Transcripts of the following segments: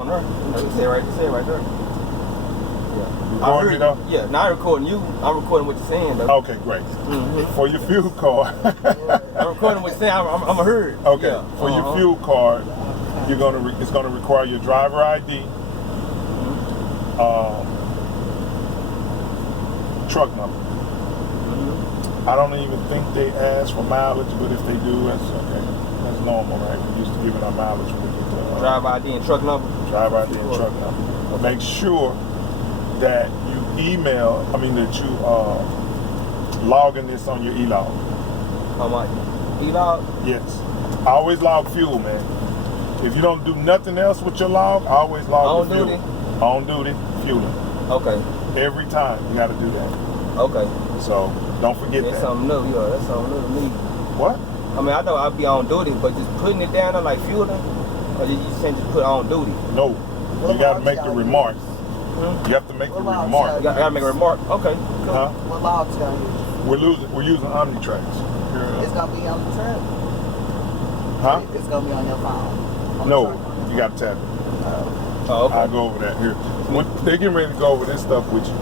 on there. It said right there. Yeah. Recording me though? Yeah, now I'm recording you. I'm recording what you're saying though. Okay, great. For your fuel card. I'm recording what you're saying. I'm a heard. Okay. Yeah. For your fuel card, it's gonna require your driver ID, truck number. I don't even think they ask for mileage, but if they do, that's okay. That's normal, right? We're used to giving our mileage when we get to driver ID and truck number. Driver ID and truck number. Make sure that you that you log in this on your Elog. On my Elog? Yes. I always log fuel, man. If you don't do nothing else with your log, I always log the fuel. On duty, fueling. Okay. Every time you got to do that. Okay. So don't forget that. That's something new, yeah. That's something new to me. What? I mean, I know I'll be on duty, but just putting it down there like fueling, or you saying just put on duty? No. You got to make the remarks. You have to make the remark. You got to make a remark. Okay. Huh? What logs y'all use? We're using Omnitracks. It's gonna be on the track. Huh? It's gonna be on your phone. No, you got to tap it. Oh, okay. I'll go over that here. They're getting ready to go over this stuff with you.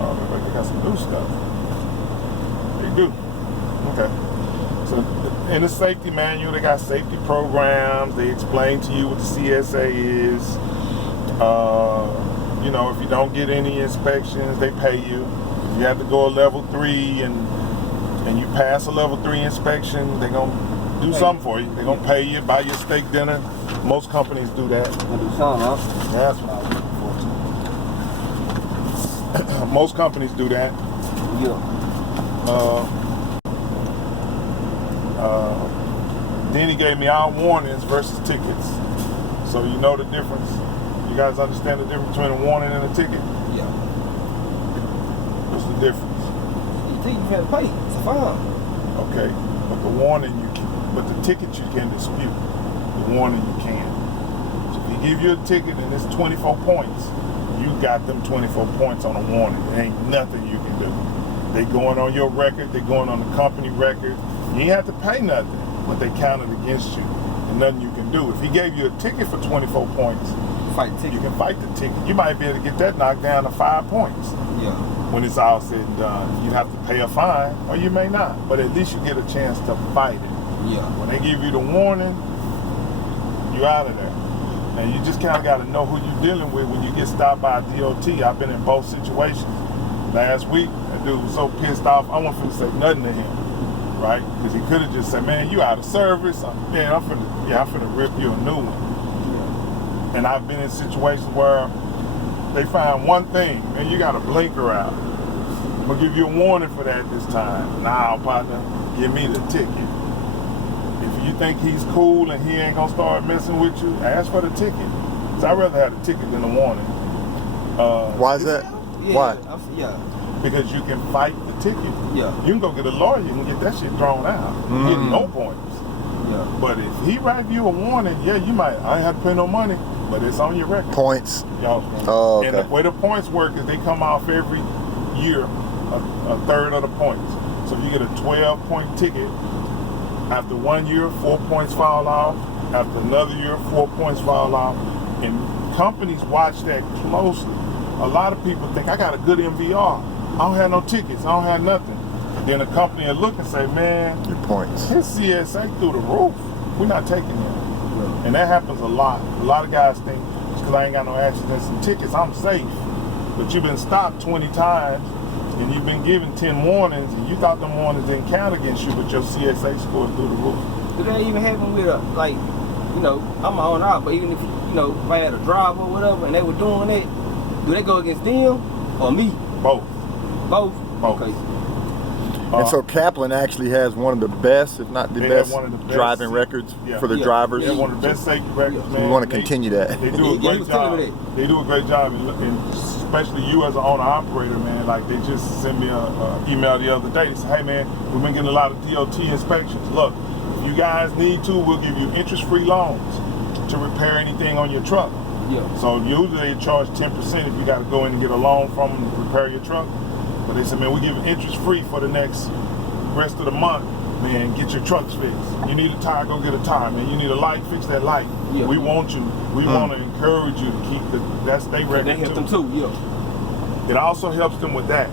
Oh, they got some new stuff. They do. Okay. So in the safety manual, they got safety programs. They explain to you what the CSA is. If you don't get any inspections, they pay you. If you have to go a level 3 and you pass a level 3 inspection, they're gonna do something for you. They're gonna pay you, buy you a steak dinner. Most companies do that. Do something, huh? That's what I was looking for. Most companies do that. Yeah. Then he gave me our warnings versus tickets. So you know the difference. You guys understand the difference between a warning and a ticket? Yeah. What's the difference? You can't pay. It's a fine. Okay, but the warning but the ticket you can dispute. The warning you can. So if he give you a ticket and it's 24 points, you got them 24 points on a warning. There ain't nothing you can do. They going on your record. They going on the company record. You ain't have to pay nothing, but they counted against you. And nothing you can do. If he gave you a ticket for 24 points, you can fight the ticket. You might be able to get that knocked down to 5 points. Yeah. When it's all said and done, you'd have to pay a fine, or you may not. But at least you get a chance to fight it. Yeah. When they give you the warning, you're out of there. And you just kind of got to know who you're dealing with when you get stopped by a DOT. I've been in both situations. Last week, that dude was so pissed off, I wasn't finna say nothing to him, right? Because he could have just said, man, you out of service. I'm finna rip you a new one. Yeah. And I've been in situations where they find one thing, and you got a blinker out. I'm gonna give you a warning for that this time. Nah, partner, give me the ticket. If you think he's cool and he ain't gonna start messing with you, ask for the ticket. So I'd rather have the ticket than the warning. Why is that? Yeah, Why? Yeah. Because you can fight the ticket. Yeah. You can go get a lawyer and get that shit thrown out. You get no points. Yeah. But if he write you a warning, yeah, you might. I ain't have to pay no money, but it's on your record. Points. Yo. Oh, okay. And the way the points work is they come off every year, a third of the points. So you get a 12-point ticket. After 1 year, 4 points fall off. After another year, 4 points fall off. And companies watch that closely. A lot of people think, I got a good MVR. I don't have no tickets. I don't have nothing. Then a company will look and say, man, your points. His CSA through the roof. We're not taking him. And that happens a lot. A lot of guys think, because I ain't got no accidents and tickets, I'm safe. But you've been stopped 20 times, and you've been given 10 warnings, and you thought them warnings didn't count against you, but your CSA score is through the roof. Do that even happen with I'm my own out, but even if, if I had a driver or whatever, and they were doing that, do they go against them or me? Both. Both? Okay. And so Kaplan actually has one of the best, if not the best, driving records for the drivers. They have one of the best safety records, man. We want to continue that. They do a great job. They do a great job, and especially you as an owner-operator, man. Like, they just sent me an email the other day. They said, hey, man, we've been getting a lot of DOT inspections. Look, if you guys need to, we'll give you interest-free loans to repair anything on your truck. Yeah. So usually they charge 10% if you got to go in and get a loan from them to repair your truck. But they said, man, we give interest free for the next rest of the month. Man, get your trucks fixed. You need a tire, go get a tire, man. You need a light, fix that light. Yeah. We want you. We want to encourage you to keep that's their record. They help them too. Yeah. It also helps them with that.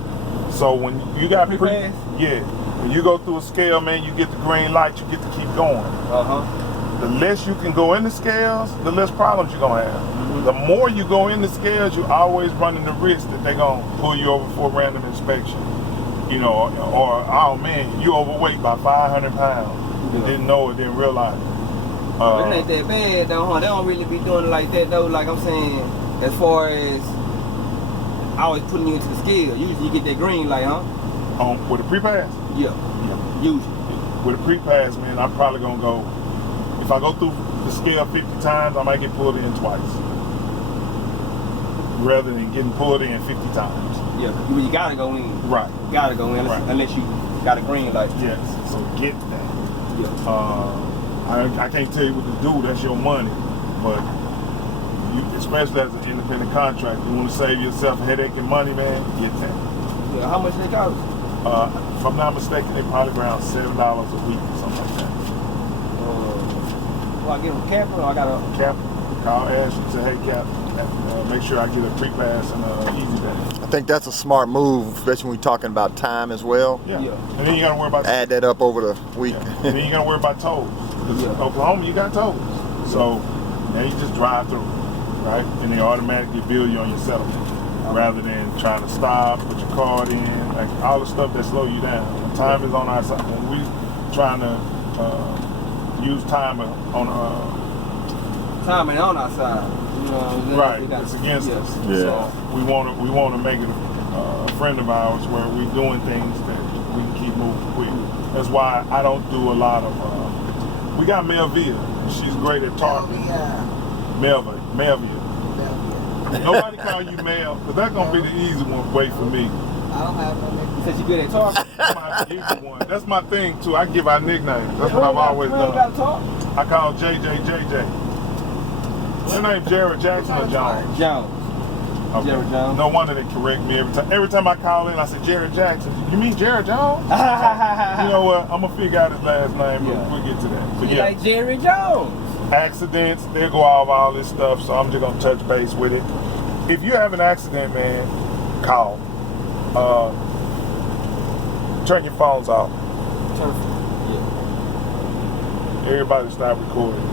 So when you got pre-pass, when you go through a scale, man, you get the green light. You get to keep going. The less you can go in the scales, the less problems you're gonna have. The more you go in the scales, you always running the risk that they're gonna pull you over for a random inspection. You know, or oh man, you overweight by 500 pounds. You didn't know it, didn't realize it. But it ain't that bad though, huh? They don't really be doing it like that though. Like I'm saying, as far as always putting you into the scale, usually you get that green light, huh? With a pre-pass? Yeah. Usually. With a pre-pass, man, I'm probably gonna go. If I go through the scale 50 times, I might get pulled in twice, rather than getting pulled in 50 times. Yeah, you gotta go in. Right. You gotta go in unless you got a green light. Yes. So get that. Yeah. I can't tell you what to do. That's your money, but you, especially as an independent contractor, you want to save yourself headache and money, man. Get that. Yeah. How much they cost? If I'm not mistaken, they probably around $7 a week or something like that. I get them Kaplan or I got a Kaplan. Call Ash and say, hey Cap, make sure I get a pre-pass and an easy day. I think that's a smart move, especially when we're talking about time as well. Yeah. And then you gotta worry about add that up over the week. Yeah. And then you gotta worry about tolls. Because in Oklahoma you got tolls. So now you just drive through, right? And they automatically bill you on your settlement. Rather than trying to stop, put your card in, like all the stuff that slow you down. When time is on our side. When we trying to use time on time ain't on our side. You know, right, it's against us. Yeah. So we want to make it a friend of ours where we're doing things that we can keep moving quick. That's why I don't do a lot of. We got Melvia, and she's great at talking. Melvia. Nobody call you Mel, because that's gonna be the easy way for me. I don't have no nickname. You said you good at talking? That's my thing too. I give out nicknames. That's what I've always done. I call JJ. Your name Jared Jackson or Jones? Jones. Okay. Jared Jones. No wonder they correct me every time. Every time I call in, I say Jared Jackson. You mean Jared Jones? You know what? I'm gonna figure out his last name, but we'll get to that. But like Jared Jones. Accidents, they go off all this stuff, so I'm just gonna touch base with it. If you have an accident, man, call. Turn your phones off. Yeah. Everybody stop recording.